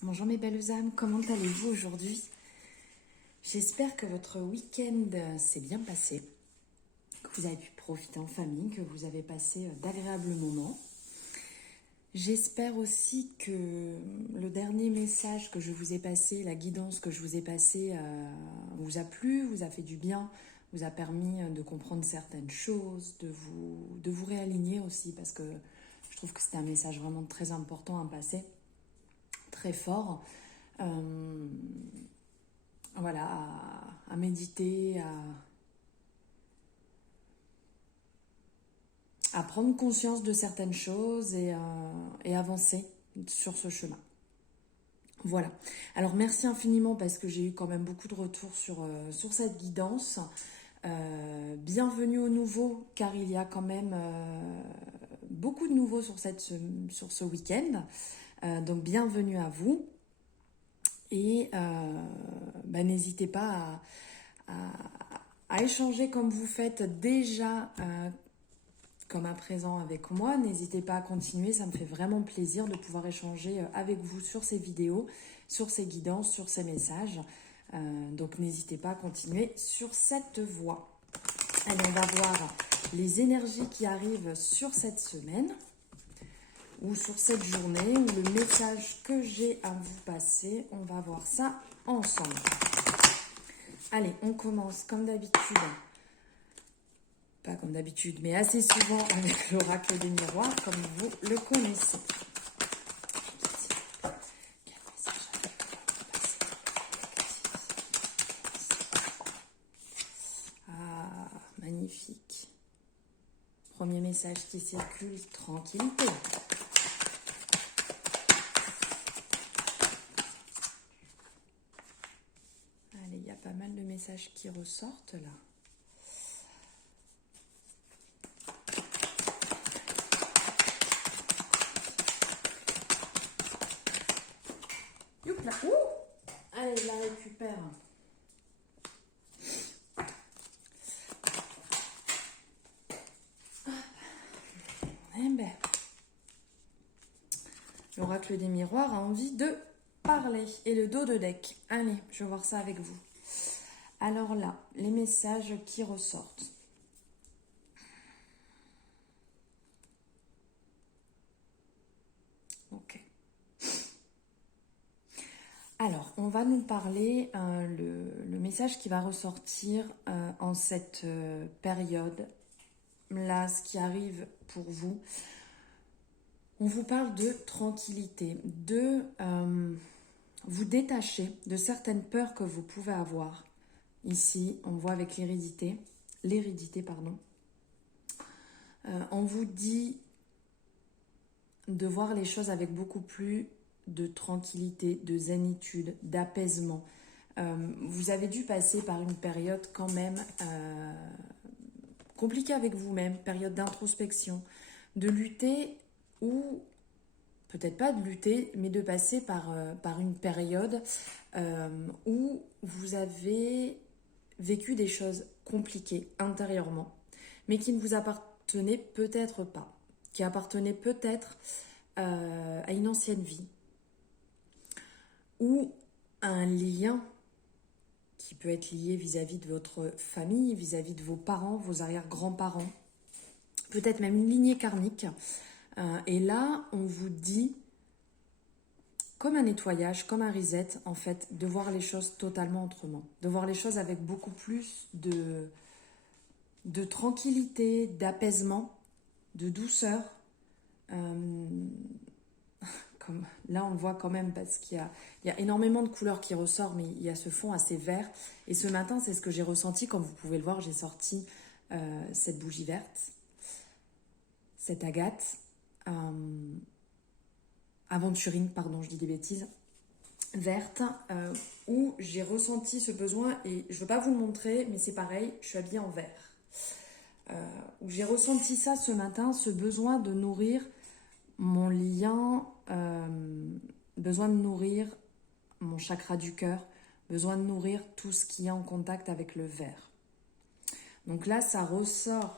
Bonjour mes belles âmes, comment allez-vous aujourd'hui? J'espère que votre week-end s'est bien passé, que vous avez pu profiter en famille, que vous avez passé d'agréables moments. J'espère aussi que le dernier message que je vous ai passé, la guidance que je vous ai passée vous a plu, vous a fait du bien, vous a permis de comprendre certaines choses, de vous réaligner aussi, parce que je trouve que c'était un message vraiment très important à passer, très fort. Voilà, à méditer, à prendre conscience de certaines choses et avancer sur ce chemin. Voilà. Alors merci infiniment parce que j'ai eu quand même beaucoup de retours sur cette guidance. Bienvenue aux nouveaux car il y a quand même beaucoup de nouveaux sur ce week-end. Donc bienvenue à vous. Et n'hésitez pas à échanger comme vous faites déjà comme à présent avec moi. N'hésitez pas à continuer, ça me fait vraiment plaisir de pouvoir échanger avec vous sur ces vidéos, sur ces guidances, sur ces messages. Donc n'hésitez pas à continuer sur cette voie. Allez, on va voir les énergies qui arrivent sur cette semaine ou sur cette journée, ou le message que j'ai à vous passer. On va voir ça ensemble. Allez, on commence comme d'habitude. Pas comme d'habitude, mais assez souvent avec l'oracle des miroirs, comme vous le connaissez. Ah, magnifique. Premier message qui circule, tranquillité. Allez, il y a pas mal de messages qui ressortent là. Youp là. Ouh, allez, je la récupère. Eh ben, l'oracle des miroirs a envie de parler. Et le dos de deck. Allez, je vais voir ça avec vous. Alors là, les messages qui ressortent. Ok. Alors, on va nous parler, le message qui va ressortir en cette période, là, ce qui arrive pour vous. On vous parle de tranquillité, de vous détacher de certaines peurs que vous pouvez avoir. Ici, on voit avec l'hérédité, pardon. On vous dit de voir les choses avec beaucoup plus de tranquillité, de zénitude, d'apaisement. Vous avez dû passer par une période quand même compliquée avec vous-même, période d'introspection, de lutter ou peut-être pas de lutter, mais de passer par une période où vous avez vécu des choses compliquées intérieurement, mais qui ne vous appartenaient peut-être pas, qui appartenaient peut-être à une ancienne vie, ou à un lien qui peut être lié vis-à-vis de votre famille, vis-à-vis de vos parents, vos arrière-grands-parents, peut-être même une lignée karmique. Et là, on vous dit, comme un nettoyage, comme un reset, en fait, de voir les choses totalement autrement, de voir les choses avec beaucoup plus de tranquillité, d'apaisement, de douceur. Comme là, on le voit quand même parce qu'il y a énormément de couleurs qui ressortent, mais il y a ce fond assez vert. Et ce matin, c'est ce que j'ai ressenti. Comme vous pouvez le voir, j'ai sorti cette bougie verte, cette agate, aventurine, pardon, je dis des bêtises, verte, où j'ai ressenti ce besoin, et je ne veux pas vous le montrer, mais c'est pareil, je suis habillée en vert. Où j'ai ressenti ça ce matin, ce besoin de nourrir mon lien, besoin de nourrir mon chakra du cœur, besoin de nourrir tout ce qui est en contact avec le vert. Donc là, ça ressort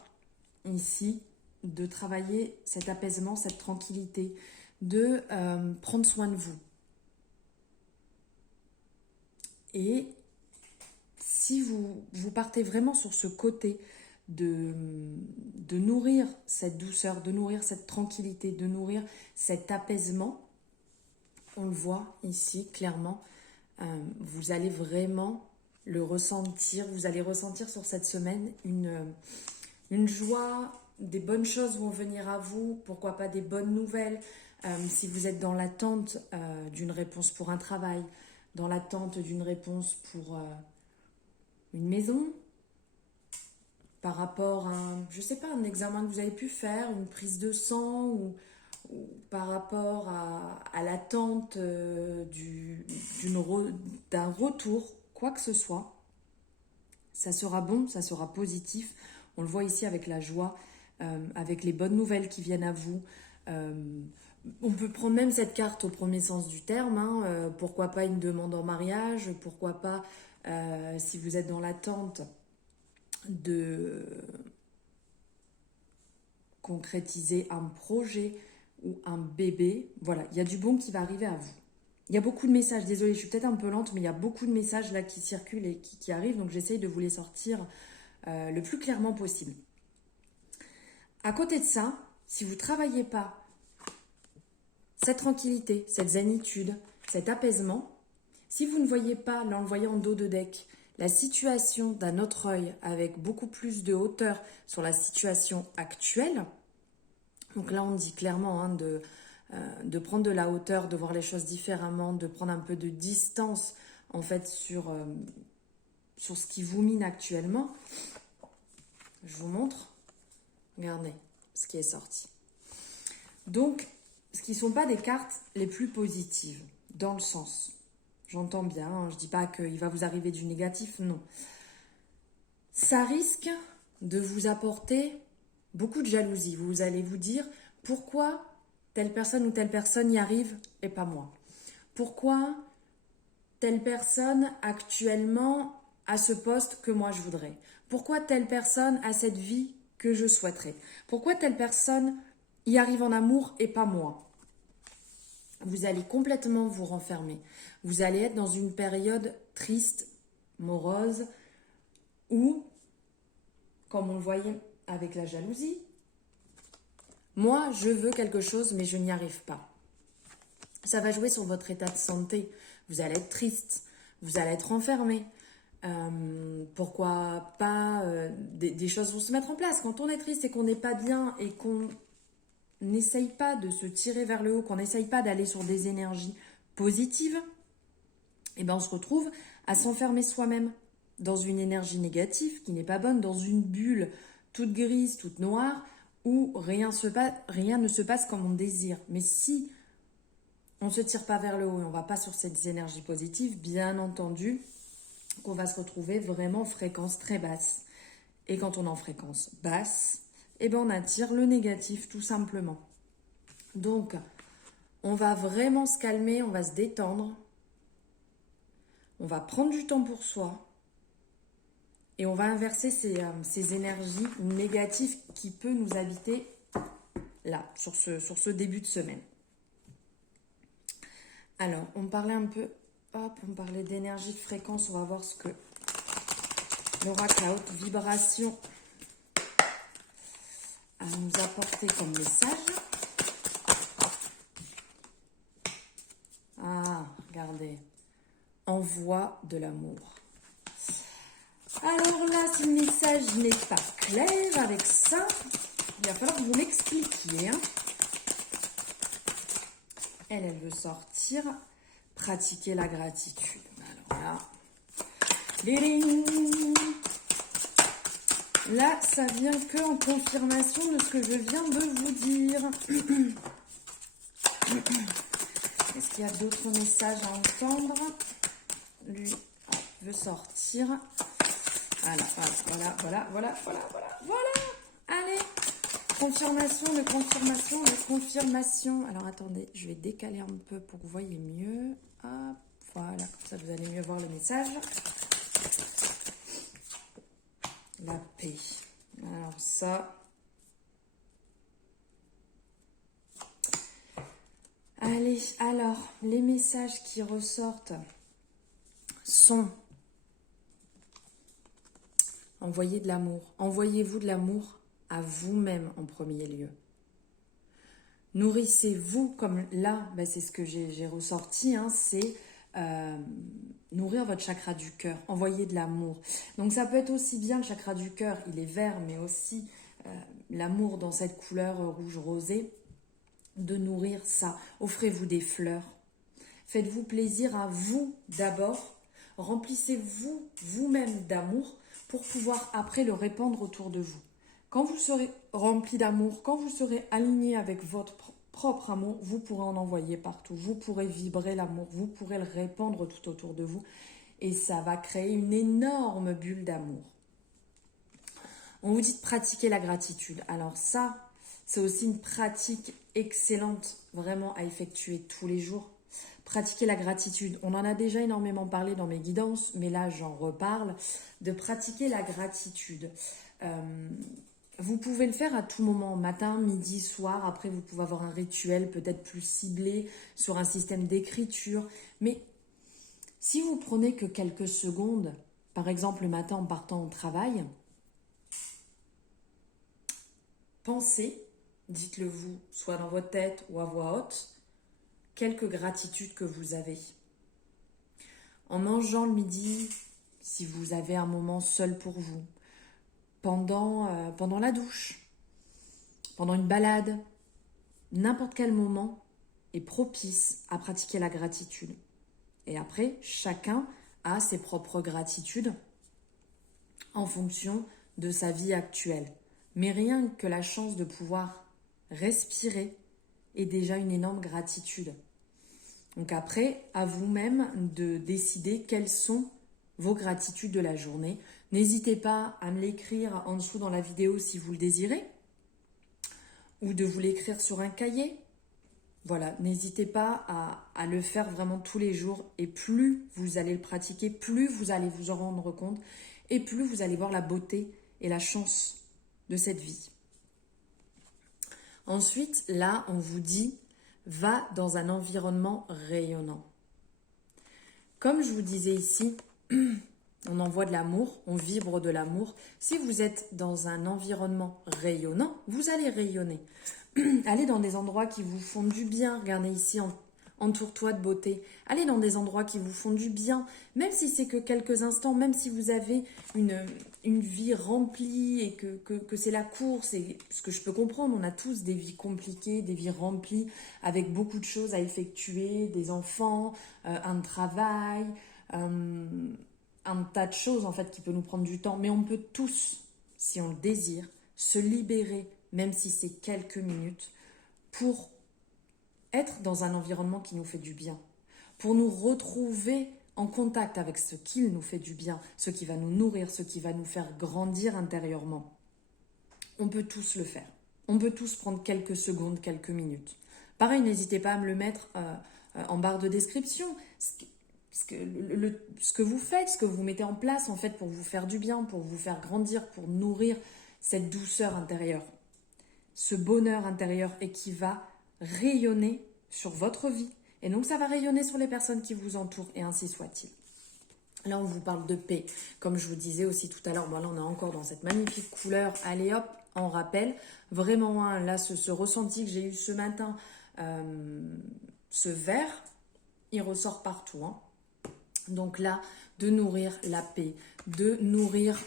ici de travailler cet apaisement, cette tranquillité, de prendre soin de vous. Et si vous partez vraiment sur ce côté de nourrir cette douceur, de nourrir cette tranquillité, de nourrir cet apaisement, on le voit ici clairement, vous allez vraiment le ressentir, vous allez ressentir sur cette semaine une joie, des bonnes choses vont venir à vous, pourquoi pas des bonnes nouvelles. Si vous êtes dans l'attente d'une réponse pour un travail, dans l'attente d'une réponse pour une maison, par rapport à, je sais pas, un examen que vous avez pu faire, une prise de sang, ou par rapport à l'attente d'un retour, quoi que ce soit, ça sera bon, ça sera positif. On le voit ici avec la joie, avec les bonnes nouvelles qui viennent à vous. On peut prendre même cette carte au premier sens du terme, hein, pourquoi pas une demande en mariage, pourquoi pas, si vous êtes dans l'attente de concrétiser un projet ou un bébé, voilà, il y a du bon qui va arriver à vous. Il y a beaucoup de messages, désolée, je suis peut-être un peu lente, mais il y a beaucoup de messages là qui circulent et qui arrivent, donc j'essaye de vous les sortir le plus clairement possible. À côté de ça, si vous ne travaillez pas cette tranquillité, cette zénitude, cet apaisement, si vous ne voyez pas, là on le voyait en dos de deck, la situation d'un autre œil avec beaucoup plus de hauteur sur la situation actuelle, donc là on dit clairement de prendre de la hauteur, de voir les choses différemment, de prendre un peu de distance en fait sur ce qui vous mine actuellement. Je vous montre. Regardez ce qui est sorti. Donc, ce qui ne sont pas des cartes les plus positives, dans le sens, j'entends bien, hein, je ne dis pas qu'il va vous arriver du négatif, non. Ça risque de vous apporter beaucoup de jalousie. Vous allez vous dire, pourquoi telle personne ou telle personne y arrive et pas moi? Pourquoi telle personne actuellement a ce poste que moi je voudrais? Pourquoi telle personne a cette vie que je souhaiterais? Pourquoi telle personne y arrive en amour et pas moi? Vous allez complètement vous renfermer. Vous allez être dans une période triste, morose, où, comme on le voyait avec la jalousie, moi je veux quelque chose mais je n'y arrive pas. Ça va jouer sur votre état de santé. Vous allez être triste, vous allez être enfermé. Pourquoi pas des choses vont se mettre en place. Quand on est triste et qu'on n'est pas bien et qu'on n'essaye pas de se tirer vers le haut, qu'on n'essaye pas d'aller sur des énergies positives, et ben on se retrouve à s'enfermer soi-même dans une énergie négative qui n'est pas bonne, dans une bulle toute grise, toute noire, où rien ne se passe comme on désire. Mais si on ne se tire pas vers le haut et on ne va pas sur ces énergies positives, bien entendu qu'on va se retrouver vraiment en fréquence très basse. Et quand on est en fréquence basse, eh ben on attire le négatif tout simplement. Donc, on va vraiment se calmer, on va se détendre, on va prendre du temps pour soi et on va inverser ces énergies négatives qui peuvent nous habiter là, sur ce début de semaine. Alors, on parlait un peu, on parlait d'énergie, de fréquence, on va voir ce que l'oracle à haute vibration à nous apporter comme message. Ah, regardez. Envoie de l'amour. Alors là, si le message n'est pas clair avec ça, il va falloir que vous m'expliquiez. Hein. Elle veut sortir, pratiquer la gratitude. Alors là, là, ça vient que en confirmation de ce que je viens de vous dire. Est-ce qu'il y a d'autres messages à entendre? Lui veut sortir. Voilà. Allez, confirmation de confirmation. Alors attendez, je vais décaler un peu pour que vous voyez mieux. Hop, voilà, comme ça vous allez mieux voir le message. La paix. Alors ça. Allez, alors, les messages qui ressortent sont: envoyez de l'amour. Envoyez-vous de l'amour à vous-même en premier lieu. Nourrissez-vous, comme là, ben c'est ce que j'ai ressorti, hein, c'est nourrir votre chakra du cœur, envoyer de l'amour. Donc ça peut être aussi bien le chakra du cœur, il est vert, mais aussi l'amour dans cette couleur rouge rosé, de nourrir ça. Offrez-vous des fleurs. Faites-vous plaisir à vous d'abord. Remplissez-vous vous-même d'amour pour pouvoir après le répandre autour de vous. Quand vous serez rempli d'amour, quand vous serez aligné avec votre propre amour, vous pourrez en envoyer partout. Vous pourrez vibrer l'amour, vous pourrez le répandre tout autour de vous. Et ça va créer une énorme bulle d'amour. On vous dit de pratiquer la gratitude. Alors ça, c'est aussi une pratique excellente, vraiment à effectuer tous les jours. Pratiquer la gratitude. On en a déjà énormément parlé dans mes guidances, mais là, j'en reparle. De pratiquer la gratitude. Vous pouvez le faire à tout moment, matin, midi, soir. Après, vous pouvez avoir un rituel peut-être plus ciblé sur un système d'écriture. Mais si vous prenez que quelques secondes, par exemple le matin en partant au travail, pensez, dites-le vous, soit dans votre tête ou à voix haute, quelques gratitudes que vous avez. En mangeant le midi, si vous avez un moment seul pour vous, pendant la douche, pendant une balade, n'importe quel moment est propice à pratiquer la gratitude. Et après, chacun a ses propres gratitudes en fonction de sa vie actuelle. Mais rien que la chance de pouvoir respirer est déjà une énorme gratitude. Donc après, à vous-même de décider quelles sont vos gratitudes de la journée. N'hésitez pas à me l'écrire en dessous dans la vidéo si vous le désirez, ou de vous l'écrire sur un cahier. Voilà, n'hésitez pas à le faire vraiment tous les jours, et plus vous allez le pratiquer, plus vous allez vous en rendre compte, et plus vous allez voir la beauté et la chance de cette vie. Ensuite, là, on vous dit, va dans un environnement rayonnant. Comme je vous disais ici, on envoie de l'amour, on vibre de l'amour. Si vous êtes dans un environnement rayonnant, vous allez rayonner. Allez dans des endroits qui vous font du bien. Regardez ici, entoure-toi de beauté. Allez dans des endroits qui vous font du bien, même si c'est que quelques instants, même si vous avez une vie remplie et que c'est la course. Et ce que je peux comprendre, on a tous des vies compliquées, des vies remplies avec beaucoup de choses à effectuer, des enfants, un travail, un tas de choses en fait qui peut nous prendre du temps. Mais on peut tous, si on le désire, se libérer, même si c'est quelques minutes, pour être dans un environnement qui nous fait du bien, pour nous retrouver en contact avec ce qui nous fait du bien, ce qui va nous nourrir, ce qui va nous faire grandir intérieurement. On peut tous le faire. On peut tous prendre quelques secondes, quelques minutes. Pareil, n'hésitez pas à me le mettre en barre de description. Ce que vous faites, ce que vous mettez en place en fait pour vous faire du bien, pour vous faire grandir, pour nourrir cette douceur intérieure, ce bonheur intérieur, et qui va rayonner sur votre vie. Et donc ça va rayonner sur les personnes qui vous entourent, et ainsi soit-il. Là, on vous parle de paix. Comme je vous disais aussi tout à l'heure, là, on est encore dans cette magnifique couleur. Allez hop, on rappelle. Vraiment, hein, là, ce ressenti que j'ai eu ce matin, ce vert, il ressort partout. Hein. Donc là, de nourrir la paix, de nourrir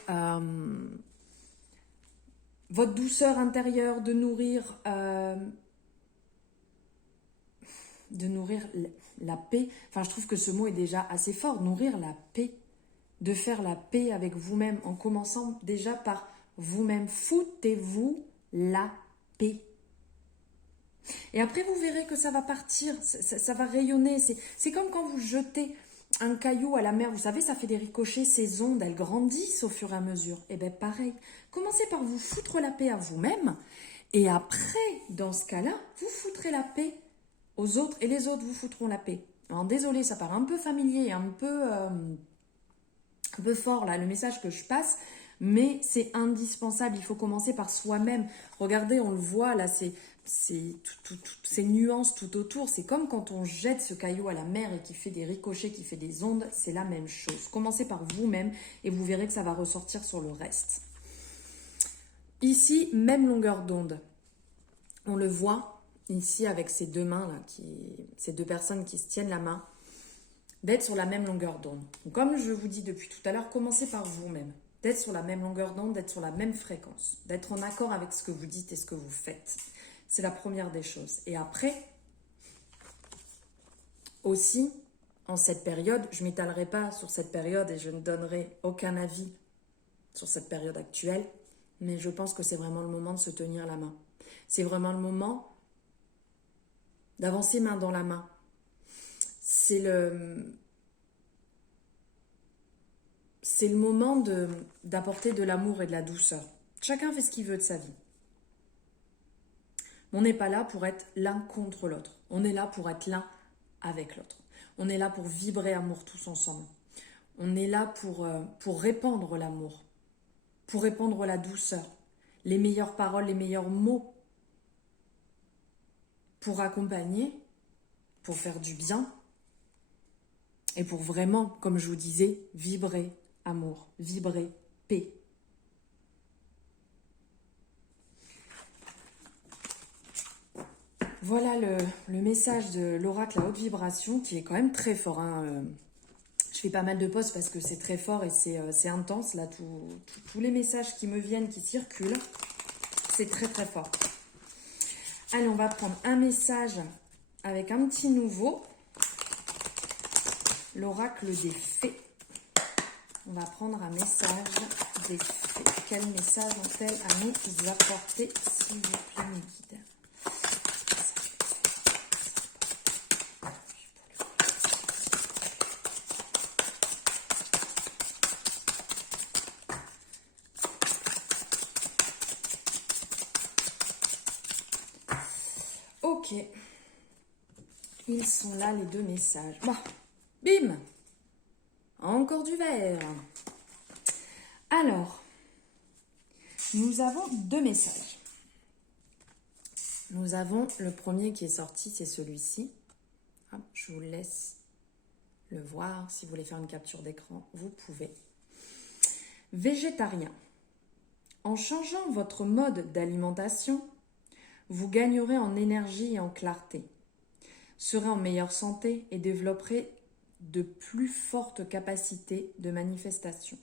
votre douceur intérieure, de nourrir la paix. Enfin, je trouve que ce mot est déjà assez fort. Nourrir la paix. De faire la paix avec vous-même en commençant déjà par vous-même. Foutez-vous la paix. Et après, vous verrez que ça va partir, ça va rayonner. C'est comme quand vous jetez un caillou à la mer. Vous savez, ça fait des ricochets. Ces ondes, elles grandissent au fur et à mesure. Et bien, pareil. Commencez par vous foutre la paix à vous-même. Et après, dans ce cas-là, vous foutrez la paix aux autres, et les autres vous foutront la paix. Alors désolé, ça paraît un peu familier, un peu fort là, le message que je passe, mais c'est indispensable. Il faut commencer par soi-même. Regardez, on le voit là, c'est ces nuances tout autour. C'est comme quand on jette ce caillou à la mer et qui fait des ricochets, qui fait des ondes, c'est la même chose. Commencez par vous-même et vous verrez que ça va ressortir sur le reste. Ici, même longueur d'onde. On le voit ici avec ces deux mains là, ces deux personnes qui se tiennent la main, d'être sur la même longueur d'onde. Comme je vous dis depuis tout à l'heure, commencez par vous-même. D'être sur la même longueur d'onde, d'être sur la même fréquence, d'être en accord avec ce que vous dites et ce que vous faites. C'est la première des choses. Et après, aussi, en cette période, je ne m'étalerai pas sur cette période et je ne donnerai aucun avis sur cette période actuelle, mais je pense que c'est vraiment le moment de se tenir la main. C'est vraiment le moment d'avancer main dans la main. C'est le moment d'apporter de l'amour et de la douceur. Chacun fait ce qu'il veut de sa vie. On n'est pas là pour être l'un contre l'autre. On est là pour être l'un avec l'autre. On est là pour vibrer amour tous ensemble. On est là pour répandre l'amour, pour répandre la douceur, les meilleures paroles, les meilleurs mots, pour accompagner, pour faire du bien et pour vraiment, comme je vous disais, vibrer amour, vibrer paix. Voilà le message de l'oracle à haute vibration qui est quand même très fort. Je fais pas mal de posts parce que c'est très fort et c'est intense. Là, tous les messages qui me viennent, qui circulent, c'est très très fort. Allez, on va prendre un message avec un petit nouveau. L'oracle des fées. On va prendre un message des fées. Quel message ont-elles à nous apporter, s'il vous plaît, mes guides? Ok, ils sont là les deux messages. Bon, bim, encore du vert. Alors, nous avons deux messages. Nous avons le premier qui est sorti, c'est celui-ci. Je vous laisse le voir. Si vous voulez faire une capture d'écran, vous pouvez. Végétarien. En changeant votre mode d'alimentation, vous gagnerez en énergie et en clarté, serez en meilleure santé et développerez de plus fortes capacités de manifestation.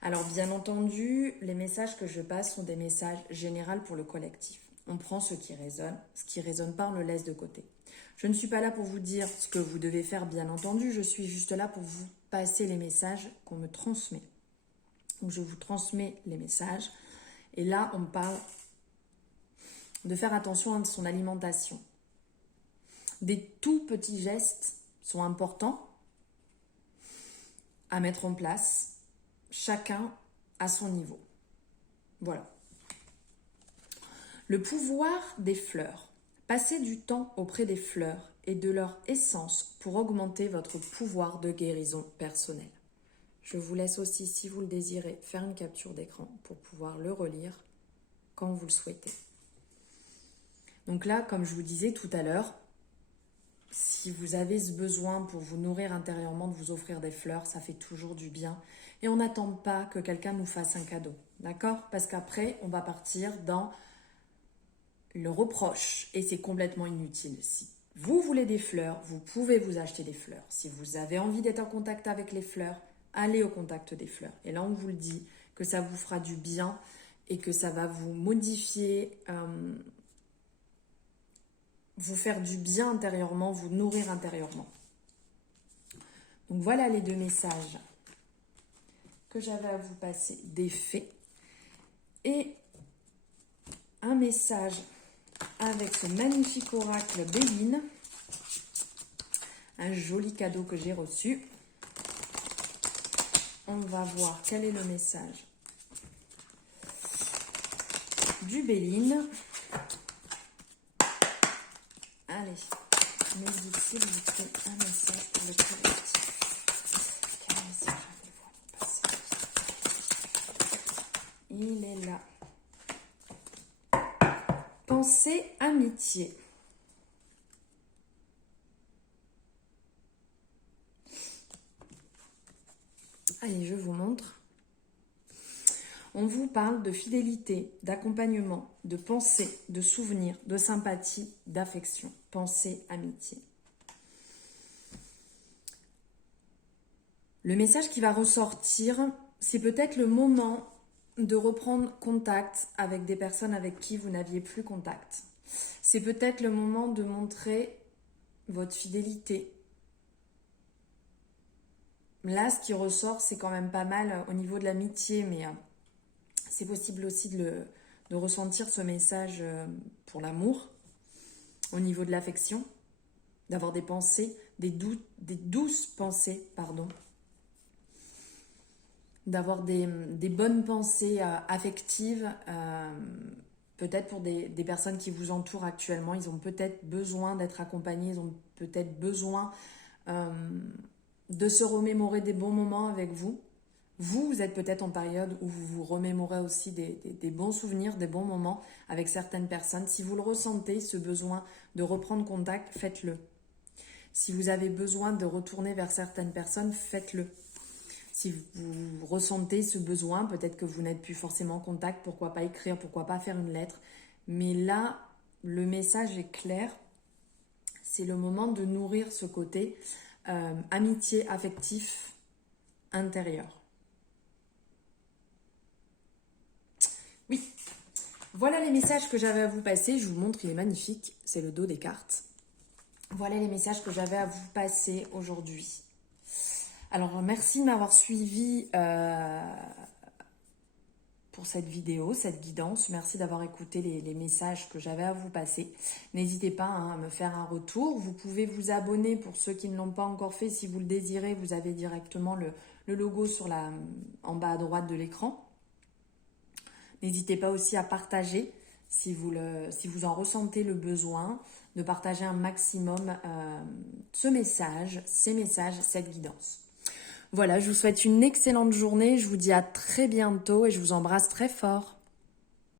Alors bien entendu, les messages que je passe sont des messages généraux pour le collectif. On prend ce qui résonne pas, on le laisse de côté. Je ne suis pas là pour vous dire ce que vous devez faire, bien entendu, je suis juste là pour vous passer les messages qu'on me transmet. Donc je vous transmets les messages et là on parle de faire attention à son alimentation. Des tout petits gestes sont importants à mettre en place, chacun à son niveau. Voilà. Le pouvoir des fleurs. Passez du temps auprès des fleurs et de leur essence pour augmenter votre pouvoir de guérison personnelle. Je vous laisse aussi, si vous le désirez, faire une capture d'écran pour pouvoir le relire quand vous le souhaitez. Donc là, comme je vous disais tout à l'heure, si vous avez ce besoin pour vous nourrir intérieurement, de vous offrir des fleurs, ça fait toujours du bien. Et on n'attend pas que quelqu'un nous fasse un cadeau, d'accord? Parce qu'après, on va partir dans le reproche et c'est complètement inutile. Si vous voulez des fleurs, vous pouvez vous acheter des fleurs. Si vous avez envie d'être en contact avec les fleurs, allez au contact des fleurs. Et là, on vous le dit, que ça vous fera du bien et que ça va vous modifier, vous faire du bien intérieurement, vous nourrir intérieurement. Donc voilà les deux messages que j'avais à vous passer des fées. Et un message avec ce magnifique oracle Béline. Un joli cadeau que j'ai reçu. On va voir quel est le message du Béline. Allez, n'hésitez s'il vous plaît un message pour le collectif. Quel message avez-vous à nous passer? Il est là. pensée amitié. Allez, je vous montre. On vous parle de fidélité, d'accompagnement, de pensée, de souvenir, de sympathie, d'affection. Pensée, amitié. Le message qui va ressortir, c'est peut-être le moment de reprendre contact avec des personnes avec qui vous n'aviez plus contact. C'est peut-être le moment de montrer votre fidélité. Là, ce qui ressort, c'est quand même pas mal au niveau de l'amitié, mais c'est possible aussi de ressentir ce message pour l'amour, au niveau de l'affection, d'avoir des pensées, des douces pensées, pardon, d'avoir des bonnes pensées affectives, peut-être pour des personnes qui vous entourent actuellement. Ils ont peut-être besoin d'être accompagnés, ils ont peut-être besoin de se remémorer des bons moments avec vous. Vous êtes peut-être en période où vous vous remémorez aussi des bons souvenirs, des bons moments avec certaines personnes. Si vous le ressentez, ce besoin de reprendre contact, faites-le. Si vous avez besoin de retourner vers certaines personnes, faites-le. Si vous ressentez ce besoin, peut-être que vous n'êtes plus forcément en contact, pourquoi pas écrire, pourquoi pas faire une lettre. Mais là, le message est clair. C'est le moment de nourrir ce côté amitié, affectif, intérieur. Oui, voilà les messages que j'avais à vous passer. Je vous montre, il est magnifique. C'est le dos des cartes. Voilà les messages que j'avais à vous passer aujourd'hui. Alors, merci de m'avoir suivi pour cette vidéo, cette guidance. Merci d'avoir écouté les messages que j'avais à vous passer. N'hésitez pas à me faire un retour. Vous pouvez vous abonner pour ceux qui ne l'ont pas encore fait. Si vous le désirez, vous avez directement le logo en bas à droite de l'écran. N'hésitez pas aussi à partager si vous en ressentez le besoin, de partager un maximum ces messages, cette guidance. Voilà, je vous souhaite une excellente journée. Je vous dis à très bientôt et je vous embrasse très fort.